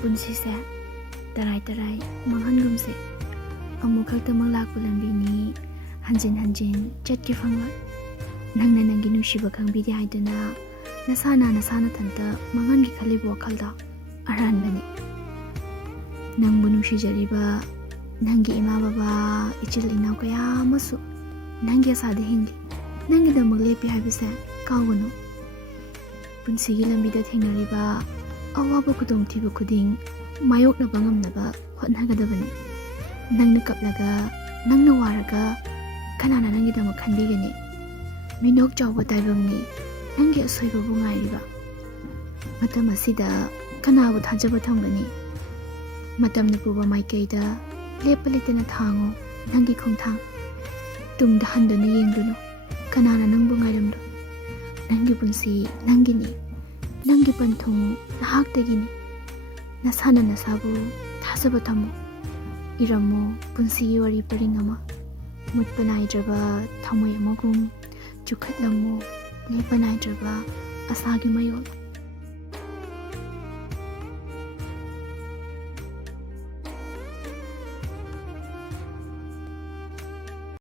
ꯄꯨꯟꯁꯤꯁꯦ ꯇꯔꯥꯏ ꯇꯔꯥꯏ ꯃꯥꯡꯍꯟꯒꯨꯝꯁꯦ ꯑꯃꯨꯛ ꯈꯛꯇꯃꯛ ꯂꯥꯛꯄ ꯂꯝꯕꯤꯅꯤ ꯍꯟꯖꯤꯟ ꯍꯟꯖꯤꯟ ꯆꯠꯀꯦ ꯐꯪꯂꯣꯏ ꯅꯪꯅ ꯅꯪꯒꯤ ꯅꯨꯡꯁꯤꯕ ꯈꯪꯕꯤꯗꯦ ꯍꯥꯏꯗꯨꯅ ꯅꯁꯥꯅ ꯅꯊꯟꯇ ꯃꯥꯡꯍꯟꯒꯦ ꯈꯜꯂꯤꯕ ꯋꯥꯈꯜꯗꯣ ꯑꯔꯥꯟꯕꯅꯤ ꯅꯪꯕꯨ ꯅꯨꯡꯁꯤꯖꯔꯤꯕ ꯅꯪꯒꯤ ꯏꯃꯥ ꯕꯕꯥ 이칠 이나우 kaya amasu nangi asada hingli nangidamag lepi haibise kawganu punsigi lambida thengnariba awaba khudongthiba khuding mayoknaba ngamnaba hotnagadabani nangna kaplaga nangna waraga kanana nangidamag khanbigani minok chawba taibamni nangi asoibabu ngairiba matam asida kanabu thajaba thamgani matamna puba maikaida lepalitana thango nangi khongthang tungda handana yengduno kanana nangbu ngairamdo nangi punsi nangini nangi panthung nahaktagini nasana nasabu thasaba thamo iramo punsi wari paringama mutpanai jaba thamoy amagum chukhatlamo lepanai jaba asagi mayol